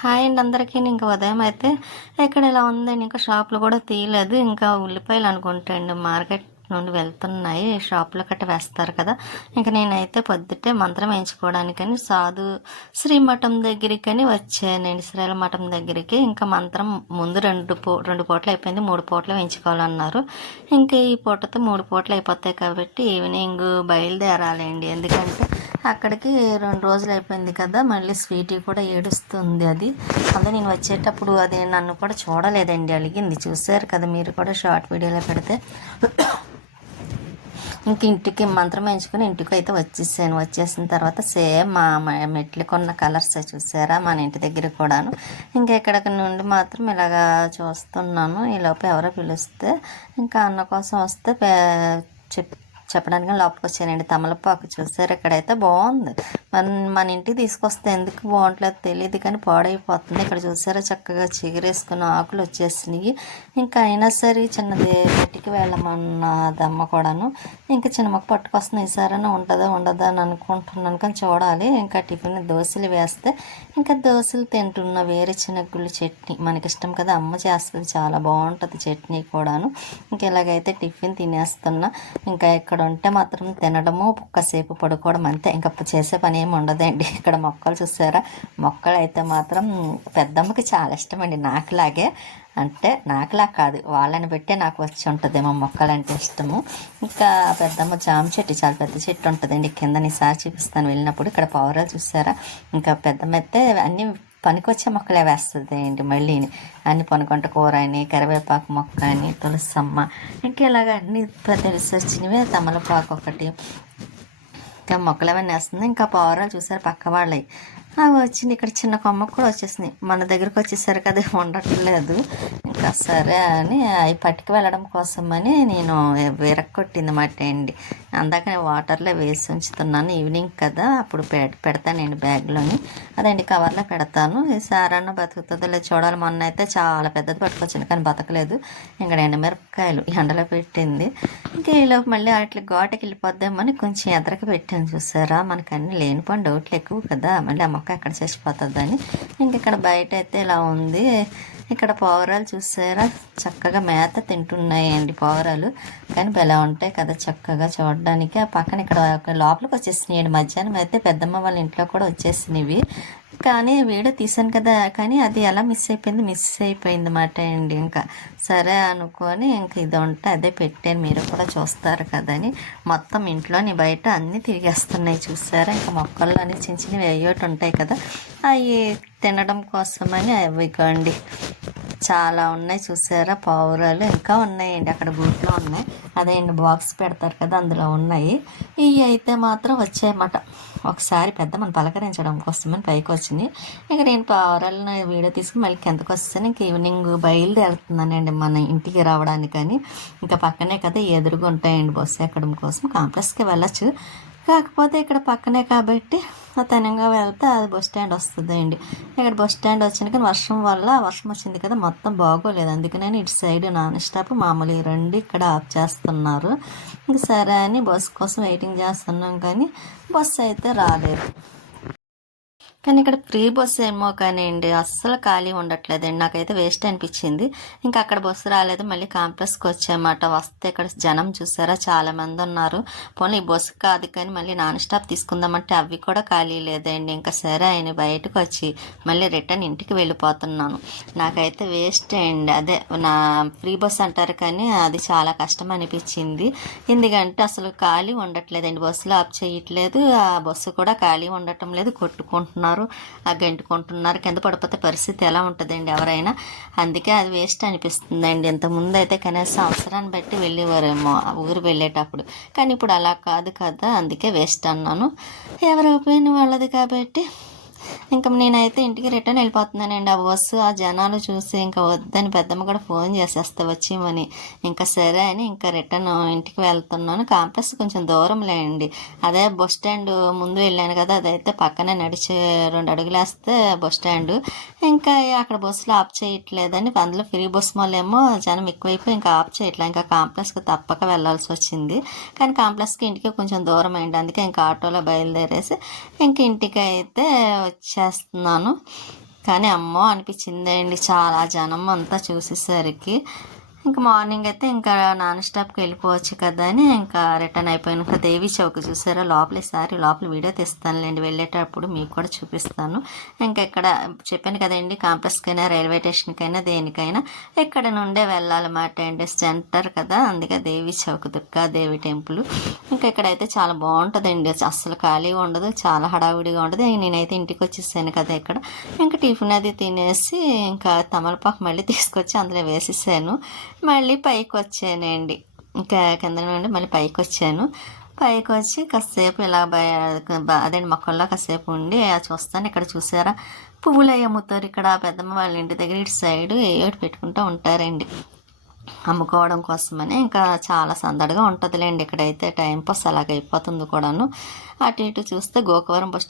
Hi అండి అందరికీ. ఇంకా ఉదయం అయితే ఇక్కడ ఇలా ఉందండి. ఇంకా షాపులు కూడా తీయలేదు. ఇంకా ఉల్లిపాయలు అనుకుంటా అండి మార్కెట్ నుండి వెళ్తున్నాయి. షాప్లో కట్ట వేస్తారు కదా. ఇంకా నేనైతే పొద్దుటే మంత్రం వేయించుకోవడానికని సాధు శ్రీ మఠం దగ్గరికని వచ్చానండి. శ్రీల మఠం దగ్గరికి. ఇంకా మంత్రం ముందు రెండు పో రెండు పూటలు అయిపోయింది. మూడు పూటలు వేయించుకోవాలన్నారు. ఇంకా ఈ పూటతో మూడు పూటలు అయిపోతాయి కాబట్టి ఈవినింగ్ బయలుదేరాలండి. ఎందుకంటే అక్కడికి రెండు రోజులు అయిపోయింది కదా మళ్ళీ స్వీటీ కూడా ఏడుస్తుంది అది. అదే నేను వచ్చేటప్పుడు అది నన్ను కూడా చూడలేదండి అడిగింది చూసారు కదా మీరు కూడా షార్ట్ వీడియోలో పెడితే. ఇంక ఇంటికి మంత్రం ఎంచుకుని ఇంటికి అయితే వచ్చేసాను. వచ్చేసిన తర్వాత సేమ్ మా మ- మెట్లు కలర్స్ చూసారా మన ఇంటి దగ్గర కూడాను. ఇంకా ఇక్కడ నుండి మాత్రం ఇలాగా చూస్తున్నాను. ఈ ఎవరో పిలిస్తే ఇంకా అన్న కోసం వస్తే చెప్ చెప్పడానికి లోపలికి వచ్చానండి. తమలపాకు చూసారు? ఇక్కడైతే బాగుంది. మన మన ఇంటికి తీసుకొస్తే ఎందుకు బాగుంటలేదు తెలియదు కానీ పాడైపోతుంది. ఇక్కడ చూసారా చక్కగా చిగురేసుకున్న ఆకులు వచ్చేసినాయి. ఇంకా అయినా సరే చిన్నది బయటికి వెళ్ళమన్నదమ్మ కూడాను ఇంకా చిన్న మొక్క పట్టుకొస్తుంది. ఈసారైనా ఉంటుందా ఉండదా అని అనుకుంటున్నాను కానీ చూడాలి. ఇంకా టిఫిన్ దోశలు వేస్తే ఇంకా దోశలు తింటున్న వేరే చిన్నగుళ్ళు చట్నీ. మనకిష్టం కదా అమ్మ చేస్తుంది చాలా బాగుంటుంది చట్నీ కూడాను. ఇంకా ఇలాగైతే టిఫిన్ తినేస్తున్నా ఇంకా ఇక్కడ ఉంటే మాత్రం తినడము ఒక్కసేపు పడుకోవడం అంతే. ఇంకా చేసే పని ఏమి ఉండదండి ఇక్కడ మొక్కలు చూసారా? మొక్కలు అయితే మాత్రం పెద్దమ్మకి చాలా ఇష్టం అండి నాకులాగే అంటే నాకులా కాదు. వాళ్ళని పెట్టే నాకు వచ్చి ఉంటుందేమో మొక్కలు అంటే ఇష్టము. ఇంకా పెద్దమ్మ జామ చెట్టు చాలా పెద్ద చెట్టు ఉంటుందండి. కింద ఈసారి చూపిస్తాను. వెళ్ళినప్పుడు ఇక్కడ పౌరాలు చూసారా? ఇంకా పెద్దమ్మ అయితే అన్నీ పనికొచ్చే మొక్కలే వేస్తుంది ఏంటి మళ్ళీ. అన్ని పనుకొంట కూర అని కరివేపాకు మొక్క అని తులసమ్మ ఇంకా ఇలాగ అన్ని తెలిసి వచ్చినవి తమలపాకు ఒకటి ఇంకా మొక్కలు అవన్నీ వేస్తుంది. ఇంకా పావురాలు చూసారు పక్క వాళ్ళవి అవి వచ్చింది. ఇక్కడ చిన్న కొమ్మకు కూడా వచ్చేసినాయి మన దగ్గరకు వచ్చేసరికి అది ఉండట్లేదు. ఇంకా సరే అని అవి పట్టుకు వెళ్ళడం కోసమని నేను విరక్కొట్టిందన్నమాట అండి. అందాక నేను వాటర్లో వేసి ఉంచుతున్నాను. ఈవినింగ్ కదా అప్పుడు పె పెడతానండి బ్యాగ్లోని. అదండి కవర్లో పెడతాను. ఈ సారన్న బతుకుతుందో లేదు చూడాలి. మొన్న అయితే చాలా పెద్దది పట్టుకొచ్చింది కానీ బతకలేదు. ఇక్కడ ఎండమిరపకాయలు ఎండలో పెట్టింది. ఇంకా ఈలోపు మళ్ళీ అట్లా గోటకి వెళ్ళిపోద్దామని కొంచెం ఎదరకి పెట్టాను చూసారా? మనకు అన్ని లేనిపోయిన డౌట్లు ఎక్కువ కదా. మళ్ళీ ఆ మొక్క ఎక్కడ చచ్చిపోతుందని. ఇంక ఇక్కడ బయట అయితే ఇలా ఉంది. ఇక్కడ పావురాలు చూసారా? చక్కగా మేత తింటున్నాయండి పావురాలు. కానీ భలే ఉంటాయి కదా చక్కగా చూడడానికి. ఆ పక్కన ఇక్కడ లోపలికి వచ్చేసినాయండి. మధ్యాహ్నం అయితే పెద్దమ్మ వాళ్ళ ఇంట్లో కూడా వచ్చేసినవి. కానీ వీడియో తీసాను కదా. కానీ అది ఎలా మిస్ అయిపోయింది? మిస్ అయిపోయింది మాట అండి ఇంకా. సరే అనుకొని ఇంకా ఇది ఉంటే అదే పెట్టాను. మీరు కూడా చూస్తారు కదా అని. మొత్తం ఇంట్లోని బయట అన్నీ తిరిగేస్తున్నాయి చూసారా? ఇంకా మొక్కల్లోని చిన్న చిన్నవి అయ్యోటి ఉంటాయి కదా. అవి తినడం కోసమని అవి కండి చాలా ఉన్నాయి. చూసారా? పావురాలు ఇంకా ఉన్నాయండి. అక్కడ బూట్లో ఉన్నాయి. అదే అండి బాక్స్ పెడతారు కదా అందులో ఉన్నాయి. ఇవి అయితే మాత్రం వచ్చాయన్నమాట. ఒకసారి పెద్ద మన పలకరించడం కోసమని పైకి వచ్చినాయి. ఇక నేను పావురాలను వీడియో తీసుకుని మళ్ళీ కిందకు వస్తాను. ఇంక ఈవినింగ్ బయలుదేరుతున్నానండి మన ఇంటికి రావడానికని. ఇంకా పక్కనే కదా ఎదురుగా ఉంటాయండి బస్సు ఎక్కడం కోసం. కాంప్లెక్స్కి వెళ్ళచ్చు. కాకపోతే ఇక్కడ పక్కనే కాబట్టి తనంగా వెళ్తే అది బస్ స్టాండ్ వస్తుందండి. ఇక్కడ బస్ స్టాండ్ వచ్చిన కానీ వర్షం వల్ల వర్షం వచ్చింది కదా మొత్తం బాగోలేదు. అందుకనే ఇటు సైడ్ నాన్ స్టాప్ మామూలు రెండు ఇక్కడ ఆఫ్ చేస్తున్నారు. ఇంక సరే అని బస్ కోసం వెయిటింగ్ చేస్తున్నాం కానీ బస్సు అయితే రాలేదు. కానీ ఇక్కడ ఫ్రీ బస్సు ఏమో కానీ అండి అస్సలు ఖాళీ ఉండట్లేదండి. నాకైతే వేస్ట్ అనిపించింది. ఇంకా అక్కడ బస్సు రాలేదు మళ్ళీ కాంప్లెక్స్కి వచ్చామాట. వస్తే ఇక్కడ జనం చూసారా? చాలామంది ఉన్నారు. పోనీ ఈ బస్సు కాదు కానీ మళ్ళీ నాన్ స్టాప్ తీసుకుందామంటే అవి కూడా ఖాళీ లేదండి. ఇంకా సరే ఆయన బయటకు వచ్చి మళ్ళీ రిటర్న్ ఇంటికి వెళ్ళిపోతున్నాను. నాకైతే వేస్ట్ అండి. అదే నా ఫ్రీ బస్ అంటారు కానీ అది చాలా కష్టం అనిపించింది. ఎందుకంటే అసలు ఖాళీ ఉండట్లేదండి. బస్సులో ఆఫ్ చేయట్లేదు. ఆ బస్సు కూడా ఖాళీ ఉండటం లేదు. కొట్టుకుంటున్నారు. ఆ గెంటుకుంటున్నారు. కింద పడిపోతే పరిస్థితి ఎలా ఉంటుందండి ఎవరైనా? అందుకే అది వేస్ట్ అనిపిస్తుందండి. ఇంతకుముందు అయితే కనీసం అవసరాన్ని బట్టి వెళ్ళేవారేమో ఆ ఊరు వెళ్ళేటప్పుడు. కానీ ఇప్పుడు అలా కాదు కదా అందుకే వేస్ట్ అన్నాను. ఎవరు ఒపీనియన్ వాళ్ళది కాబట్టి. ఇంకా నేనైతే ఇంటికి రిటర్న్ వెళ్ళిపోతున్నానండి ఆ బస్సు. ఆ జనాలు చూసి ఇంకా వద్దని పెద్దమ్మ కూడా ఫోన్ చేసేస్తే వచ్చేయమని. ఇంకా సరే అని ఇంకా రిటర్న్ ఇంటికి వెళ్తున్నాను. కాంప్లెక్స్ కొంచెం దూరం లేండి. అదే బస్ స్టాండ్ ముందు వెళ్ళాను కదా అదైతే పక్కనే నడిచి రెండు అడుగులు వేస్తే బస్ స్టాండ్. ఇంకా అక్కడ బస్సులు ఆఫ్ చేయట్లేదని అందులో ఫ్రీ బస్ ఏమో జనం ఎక్కువైపోయి ఇంకా ఆఫ్ చేయట్లేదు ఇంకా కాంప్లెక్స్కి తప్పక వెళ్ళాల్సి వచ్చింది. కానీ కాంప్లెక్స్కి ఇంటికి కొంచెం దూరం అయింది అందుకే ఇంకా ఆటోలో బయలుదేరేసి ఇంక ఇంటికి అయితే చేస్తున్నాను. కానీ అమ్మో అనిపించిందండి. చాలా జనం అంతా చూసేసరికి. ఇంకా మార్నింగ్ అయితే ఇంకా నాన్ స్టాప్కి వెళ్ళిపోవచ్చు కదా అని ఇంకా రిటర్న్ అయిపోయాను. ఇంకా దేవి చౌక్ చూసారా? లోపల ఈసారి లోపల వీడియో తీస్తానులేండి. వెళ్ళేటప్పుడు మీకు కూడా చూపిస్తాను. ఇంకా ఇక్కడ చెప్పాను కదండి కాంప్లెక్స్కైనా రైల్వే స్టేషన్కైనా దేనికైనా ఇక్కడ నుండే వెళ్ళాలన్నమాట అండి. సెంటర్ కదా అందుకే దేవి చౌక్ దుర్గా దేవి టెంపుల్. ఇంకా ఇక్కడైతే చాలా బాగుంటుందండి. అస్సలు ఖాళీగా ఉండదు చాలా హడావుడిగా ఉండదు. నేనైతే ఇంటికి వచ్చేసాను కదా ఇక్కడ. ఇంకా టిఫిన్ అది తినేసి ఇంకా తమలపాకు మళ్ళీ తీసుకొచ్చి అందులో వేసేసాను. మళ్ళీ పైకి వచ్చానండి ఇంకా కింద నుండి మళ్ళీ పైకి వచ్చాను పైకి వచ్చి కాసేపు ఇలా బయ- అదే మొక్కల్లో కాసేపు ఉండి చూస్తాను ఇక్కడ చూసారా? పువ్వులు అవి అమ్ముతారు ఇక్కడ పెద్దమ్మ వాళ్ళ ఇంటి దగ్గర ఇటు సైడ్ ఏ పెట్టుకుంటూ ఉంటారండి. అమ్ముకోవడం కోసమని ఇంకా చాలా సందడిగా ఉంటుందిలేండి. ఇక్కడైతే టైం పాస్ అలాగైపోతుంది కూడాను. అటు ఇటు చూస్తే గోకవరం బస్